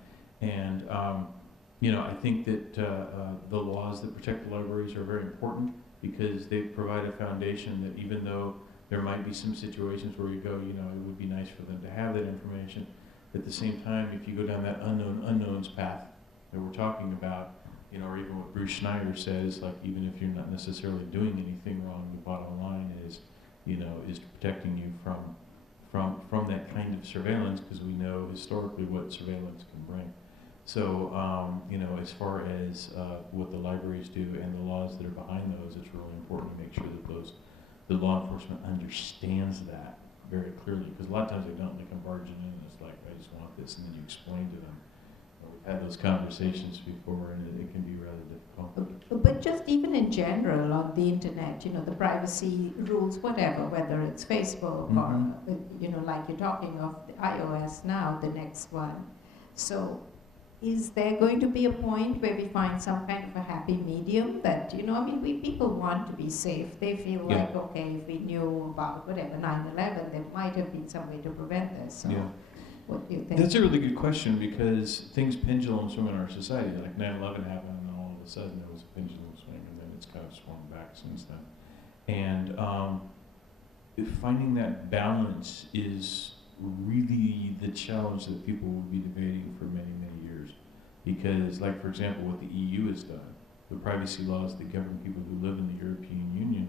And I think that the laws that protect the libraries are very important because they provide a foundation that even though there might be some situations where you go, it would be nice for them to have that information. At the same time, if you go down that unknowns path that we're talking about, or even what Bruce Schneider says, like even if you're not necessarily doing anything wrong, the bottom line is, is protecting you from that kind of surveillance because we know historically what surveillance can bring. So, as far as what the libraries do and the laws that are behind those, it's really important to make sure that the law enforcement understands that very clearly. Because a lot of times they don't, they come barging in and it's like, I just want this, and then you explain to them. We've had those conversations before, and it can be rather difficult. But just even in general on the internet, the privacy rules, whatever, whether it's Facebook or, like you're talking of the iOS now, the next one. So is there going to be a point where we find some kind of a happy medium that, people want to be safe. They feel like, okay, if we knew about whatever, 9/11, there might have been some way to prevent this. So what do you think? That's a really good question because things pendulum swing in our society. Like 9/11 happened and then all of a sudden there was a pendulum swing and then it's kind of swung back since then. And finding that balance is really the challenge that people will be debating for many, many years. Because, like, for example, what the EU has done the privacy laws that govern people who live in the European Union,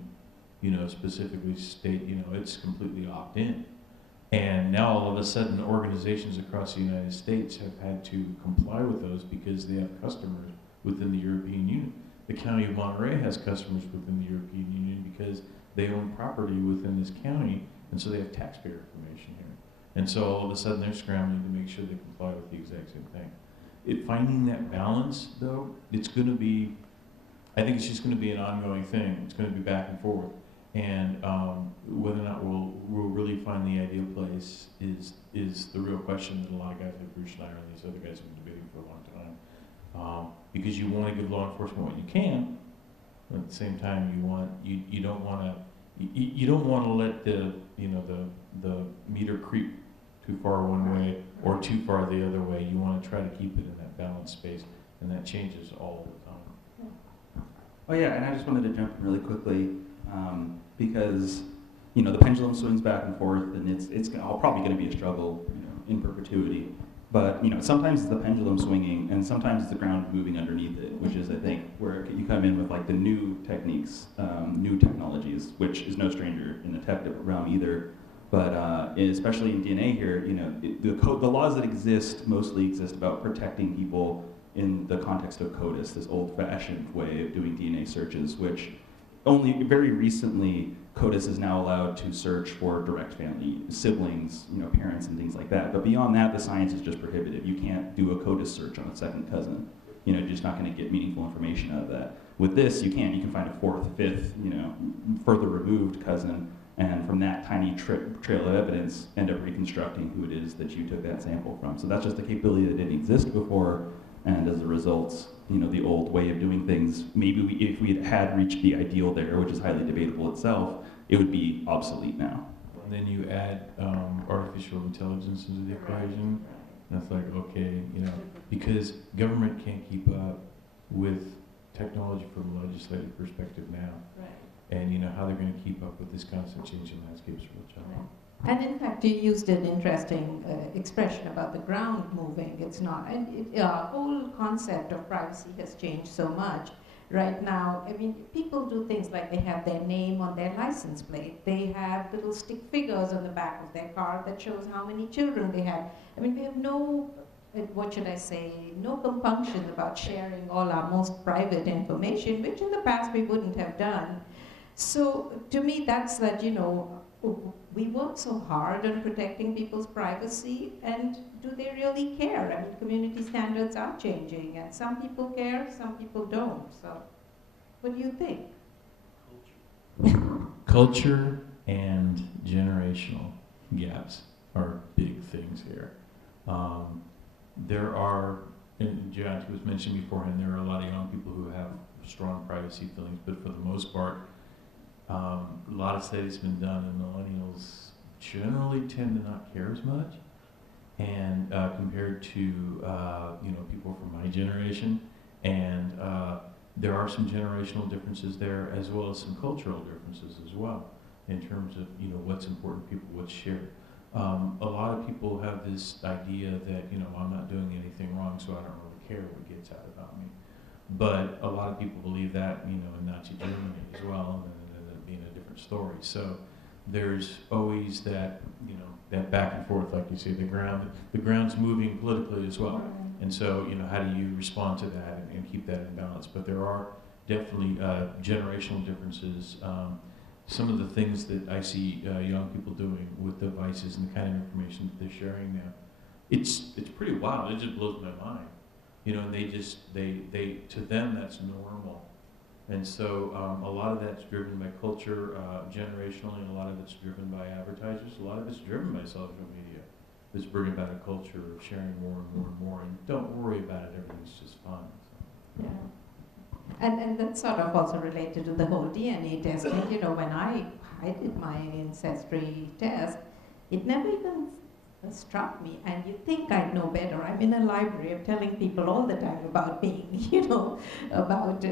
specifically state, it's completely opt-in. And now all of a sudden, organizations across the United States have had to comply with those because they have customers within the European Union. The county of Monterey has customers within the European Union because they own property within this county, and so they have taxpayer information here. And so all of a sudden, they're scrambling to make sure they comply with the exact same thing. Finding that balance, though, it's going to be, I think it's just going to be an ongoing thing. It's going to be back and forth. And whether or not we'll really find the ideal place is the real question that a lot of guys like Bruce Schneider and these other guys have been debating for a long time. Because you want to give law enforcement what you can, but at the same time you don't want to let the meter creep too far one way or too far the other way. You want to try to keep it in that balanced space, and that changes all the time. Oh yeah, and I just wanted to jump in really quickly. Because the pendulum swings back and forth, and it's all probably going to be a struggle, in perpetuity. But sometimes it's the pendulum swinging, and sometimes it's the ground moving underneath it, which is, I think, where you come in with like the new techniques, new technologies, which is no stranger in the tech realm either. But especially in DNA here, the laws that exist mostly exist about protecting people in the context of CODIS, this old-fashioned way of doing DNA searches, which only very recently, CODIS is now allowed to search for direct family, siblings, parents and things like that. But beyond that, the science is just prohibitive. You can't do a CODIS search on a second cousin. You're just not going to get meaningful information out of that. With this, you can. You can find a fourth, fifth, further removed cousin, and from that tiny trail of evidence, end up reconstructing who it is that you took that sample from. So that's just a capability that didn't exist before, and as a result, the old way of doing things, maybe if we had reached the ideal there, which is highly debatable itself, it would be obsolete now. And then you add artificial intelligence into the equation, and it's like, okay, because government can't keep up with technology from a legislative perspective now. Right. And how they're going to keep up with this constant changing landscape is a real challenge. And in fact, you used an interesting expression about the ground moving. It's not, and the whole concept of privacy has changed so much. Right now, people do things like they have their name on their license plate. They have little stick figures on the back of their car that shows how many children they have. We have no, no compunction about sharing all our most private information, which in the past we wouldn't have done. So to me, that's that, we work so hard on protecting people's privacy, and do they really care? Community standards are changing, and some people care, some people don't. So, what do you think? Culture and generational gaps are big things here. There are, and Genealogy was mentioned beforehand, there are a lot of young people who have strong privacy feelings, but for the most part, a lot of studies have been done, and millennials generally tend to not care as much, and compared to people from my generation, and there are some generational differences there, as well as some cultural differences as well, in terms of what's important to people, what's shared. A lot of people have this idea that I'm not doing anything wrong, so I don't really care what gets out about me. But a lot of people believe that in Nazi Germany as well, and it ended up being a different story. So there's always that that back and forth, like you say, the ground's moving politically as well. And so how do you respond to that and keep that in balance? But there are definitely generational differences. Some of the things that I see young people doing with devices and the kind of information that they're sharing now, it's pretty wild. It just blows my mind. And they to them that's normal. And so a lot of that's driven by culture, generationally, and a lot of it's driven by advertisers. A lot of it's driven by social media. It's bringing about a culture of sharing more and more and more. And don't worry about it, everything's just fine. So. Yeah. And that's sort of also related to the whole DNA testing. When I did my ancestry test, it never even struck me, and you think I'd know better. I'm in a library, I'm telling people all the time about being, about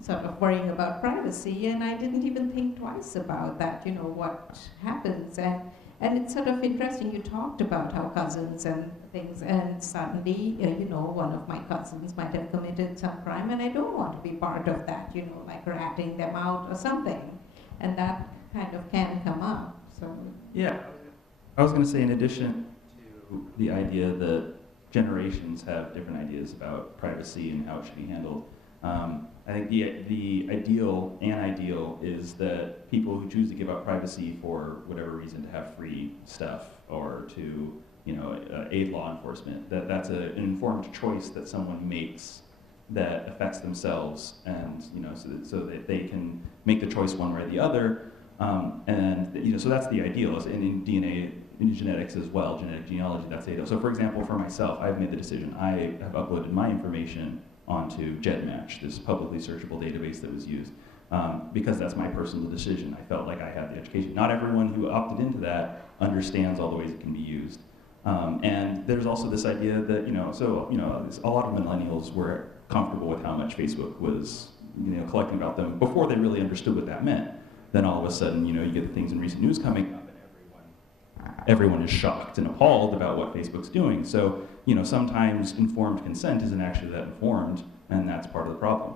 sort of worrying about privacy, and I didn't even think twice about that, what happens. And And it's sort of interesting, you talked about how cousins and things, and suddenly, one of my cousins might have committed some crime, and I don't want to be part of that, like ratting them out or something. And that kind of can come up, so. Yeah, I was going to say, in addition to the idea that generations have different ideas about privacy and how it should be handled, I think the ideal is that people who choose to give up privacy for whatever reason, to have free stuff or to aid law enforcement, that's an informed choice that someone makes that affects themselves, and so that they can make the choice one way or the other, and so that's the ideal. And in DNA, in genetics as well, genetic genealogy, that's the ideal. So for example, for myself, I've made the decision. I have uploaded my information onto GEDmatch, this publicly searchable database that was used, because that's my personal decision. I felt like I had the education. Not everyone who opted into that understands all the ways it can be used. And there's also this idea that, a lot of millennials were comfortable with how much Facebook was, collecting about them before they really understood what that meant. Then all of a sudden, you get the things in recent news coming up, and everyone is shocked and appalled about what Facebook's doing. So, sometimes informed consent isn't actually that informed, and that's part of the problem.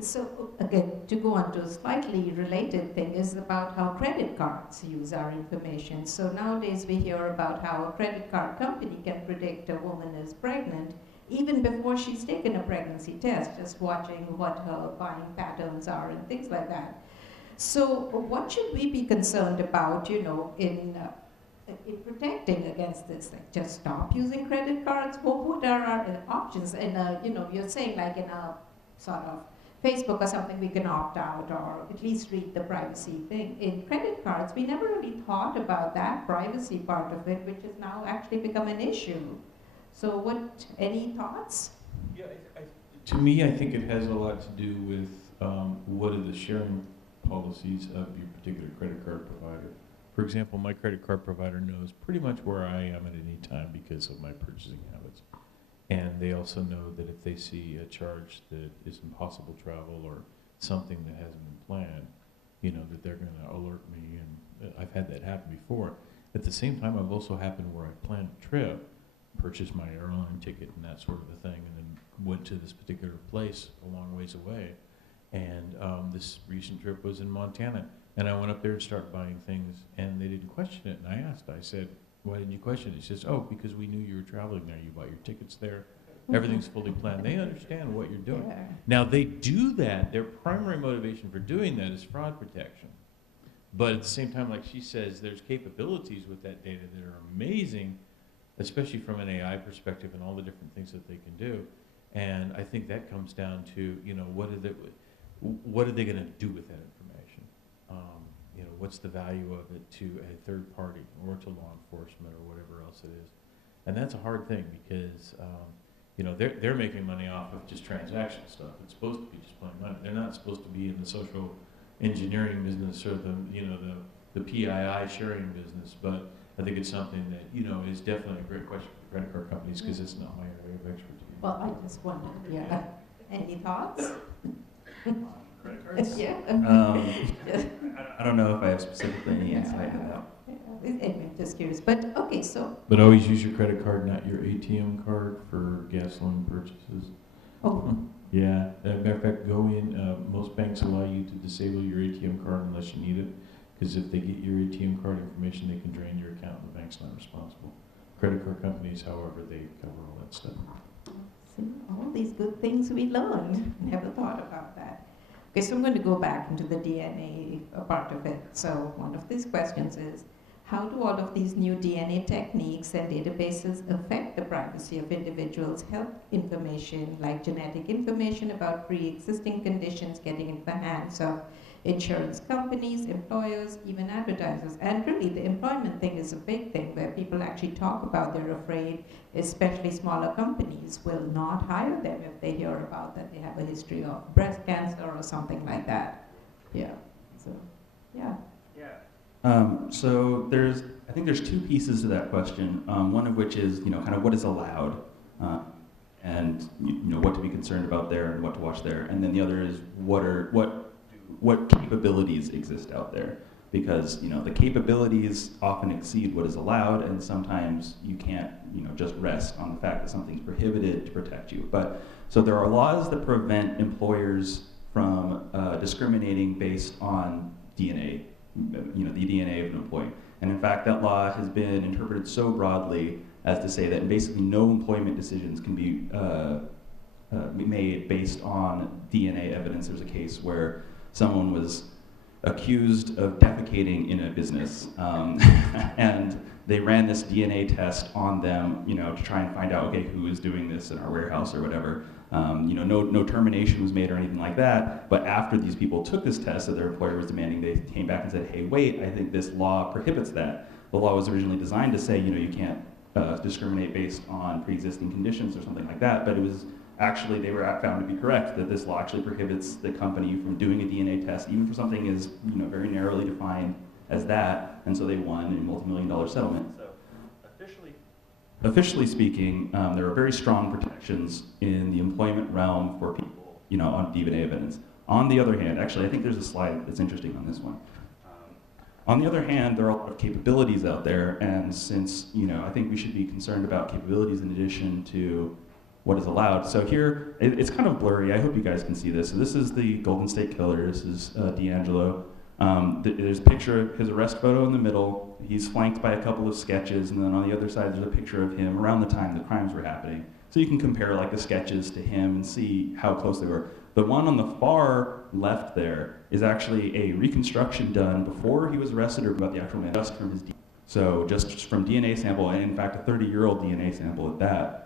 So again, to go on to a slightly related thing is about how credit cards use our information. So nowadays we hear about how a credit card company can predict a woman is pregnant even before she's taken a pregnancy test, just watching what her buying patterns are and things like that. So what should we be concerned about, in protecting against this? Like, just stop using credit cards? What are our options? And you're saying like in a sort of Facebook or something, we can opt out or at least read the privacy thing. In credit cards, we never really thought about that privacy part of it, which has now actually become an issue. So any thoughts? Yeah, to me, I think it has a lot to do with what are the sharing policies of your particular credit card provider. For example, my credit card provider knows pretty much where I am at any time because of my purchasing habits. And they also know that if they see a charge that is impossible travel or something that hasn't been planned, that they're going to alert me. And I've had that happen before. At the same time, I've also happened where I planned a trip, purchased my airline ticket and that sort of a thing, and then went to this particular place a long ways away. And this recent trip was in Montana. And I went up there to start buying things, and they didn't question it. And I asked, I said, why didn't you question it? He says, oh, because we knew you were traveling there. You bought your tickets there. Everything's fully planned. They understand what you're doing. Yeah. Now, they do that. Their primary motivation for doing that is fraud protection. But at the same time, like she says, there's capabilities with that data that are amazing, especially from an AI perspective and all the different things that they can do. And I think that comes down to, what are they going to do with that information? What's the value of it to a third party or to law enforcement or whatever else it is? And that's a hard thing because, they're making money off of just transactional stuff. It's supposed to be just plain money. They're not supposed to be in the social engineering business or the PII sharing business. But I think it's something that, is definitely a great question for credit card companies because it's not my area of expertise. Well, I just wondered, yeah. Any thoughts? Credit cards? Yeah. I don't know if I have specifically any insight into that. Anyway, just curious. But okay, so. But always use your credit card, not your ATM card for gasoline purchases. Oh. Yeah. As a matter of fact, go in. Most banks allow you to disable your ATM card unless you need it, because if they get your ATM card information, they can drain your account, and the bank's not responsible. Credit card companies, however, they cover all that stuff. See, all these good things we learned. Never thought about that. Okay, so I'm going to go back into the DNA part of it. So one of these questions is, how do all of these new DNA techniques and databases affect the privacy of individuals' health information, like genetic information about pre-existing conditions getting into the hands of insurance companies, employers, even advertisers? And really, the employment thing is a big thing where people actually talk about they're afraid, especially smaller companies will not hire them if they hear about that they have a history of breast cancer or something like that. Yeah. So, yeah. So I think there's two pieces to that question. One of which is, kind of what is allowed, and what to be concerned about there and what to watch there. And then the other is what capabilities exist out there. because the capabilities often exceed what is allowed, and sometimes you can't just rest on the fact that something's prohibited to protect you. But so there are laws that prevent employers from discriminating based on DNA, the DNA of an employee. And in fact, that law has been interpreted so broadly as to say that basically no employment decisions can be made based on DNA evidence. There's a case where someone was accused of defecating in a business, and they ran this DNA test on them, to try and find out, okay, who is doing this in our warehouse or whatever. No termination was made or anything like that, but after these people took this test that their employer was demanding, they came back and said, hey, wait, I think this law prohibits that. The law was originally designed to say, you can't discriminate based on pre-existing conditions or something like that, but it was actually, they were found to be correct, that this law actually prohibits the company from doing a DNA test, even for something as very narrowly defined as that, and so they won a multi-million-dollar settlement. So officially speaking, there are very strong protections in the employment realm for people, on DNA evidence. On the other hand, actually, I think there's a slide that's interesting on this one. On the other hand, there are a lot of capabilities out there, and since, I think we should be concerned about capabilities in addition to what is allowed. So here, it's kind of blurry. I hope you guys can see this. So this is the Golden State Killer. This is D'Angelo. There's a picture of his arrest photo in the middle. He's flanked by a couple of sketches, and then on the other side, there's a picture of him around the time the crimes were happening. So you can compare like the sketches to him and see how close they were. The one on the far left there is actually a reconstruction done before he was arrested or about the actual man, just from his DNA. So just from DNA sample, and in fact a 30-year-old DNA sample at that,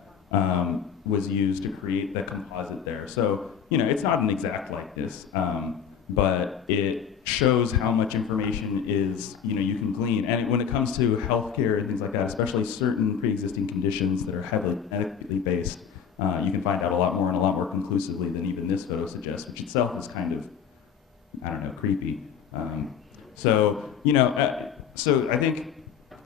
was used to create the composite there. So, it's not an exact likeness, but it shows how much information is, you can glean. And when it comes to healthcare and things like that, especially certain pre-existing conditions that are heavily genetically based, you can find out a lot more and a lot more conclusively than even this photo suggests, which itself is kind of, I don't know, creepy. So I think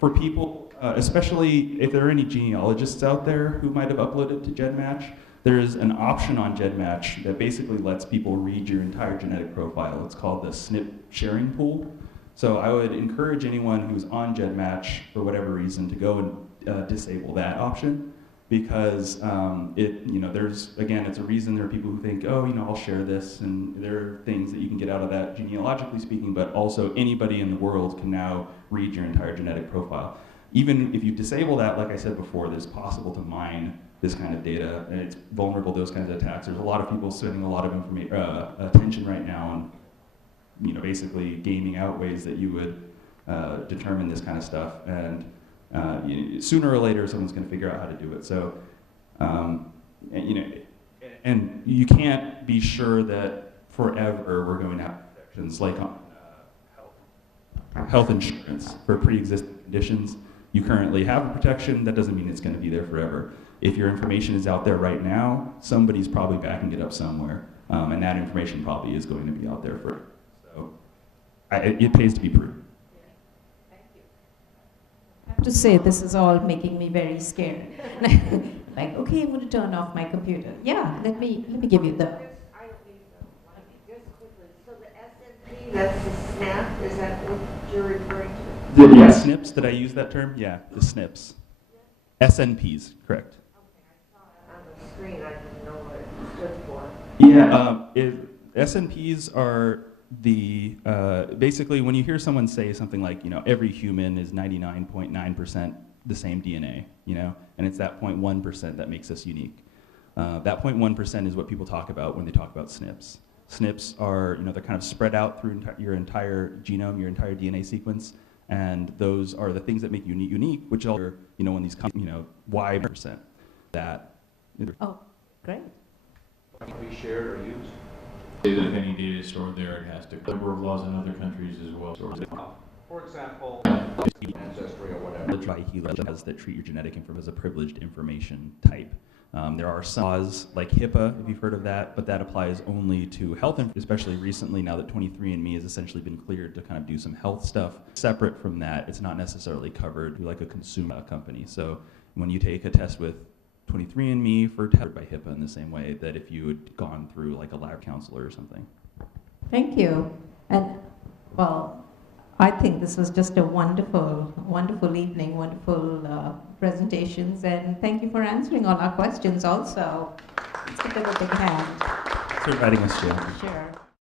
for people, especially if there are any genealogists out there who might have uploaded to GEDmatch, there is an option on GEDmatch that basically lets people read your entire genetic profile. It's called the SNP sharing pool. So I would encourage anyone who's on GEDmatch for whatever reason to go and disable that option, because there's, again, it's a reason there are people who think, oh, I'll share this, and there are things that you can get out of that genealogically speaking, but also anybody in the world can now read your entire genetic profile. Even if you disable that, like I said before, it's possible to mine this kind of data, and it's vulnerable to those kinds of attacks. There's a lot of people spending a lot of attention right now on, basically gaming out ways that you would determine this kind of stuff, and sooner or later someone's going to figure out how to do it. So, and you can't be sure that forever we're going to have protections like on health insurance for pre-existing conditions. You currently have a protection. That doesn't mean it's going to be there forever. If your information is out there right now, somebody's probably backing it up somewhere, and that information probably is going to be out there forever. So it pays to be prudent. Thank you. I have to say, this is all making me very scared. Like, okay, I'm going to turn off my computer. Yeah, let me give you the. I don't need them. Just quickly. So the SNP, that's the SNAP. Is that what you're referring to? The SNPs, did I use that term? Yeah, the SNPs. SNPs, correct. Okay, I saw it on the screen. I didn't know what it stood for. Yeah, SNPs are the, basically when you hear someone say something like, every human is 99.9% the same DNA, and it's that 0.1% that makes us unique. That 0.1% is what people talk about when they talk about SNPs. SNPs are, they're kind of spread out through your entire genome, your entire DNA sequence, and those are the things that make you unique, which are, when these come, Y% that. Oh, great. Can be shared or used? Say that if any data is stored there, it has to. A number of laws in other countries as well. For example, ancestry or whatever. Laws that treat your genetic information as a privileged information type. There are some laws like HIPAA, if you've heard of that, but that applies only to health, especially recently now that 23andMe has essentially been cleared to kind of do some health stuff. Separate from that, it's not necessarily covered like a consumer company. So when you take a test with 23andMe for covered by HIPAA in the same way that if you had gone through like a lab counselor or something. Thank you. And, well, I think this was just a wonderful, wonderful evening, wonderful presentations, and thank you for answering all our questions also. Let's give them a big hand. Thanks for inviting us, Jill. Sure.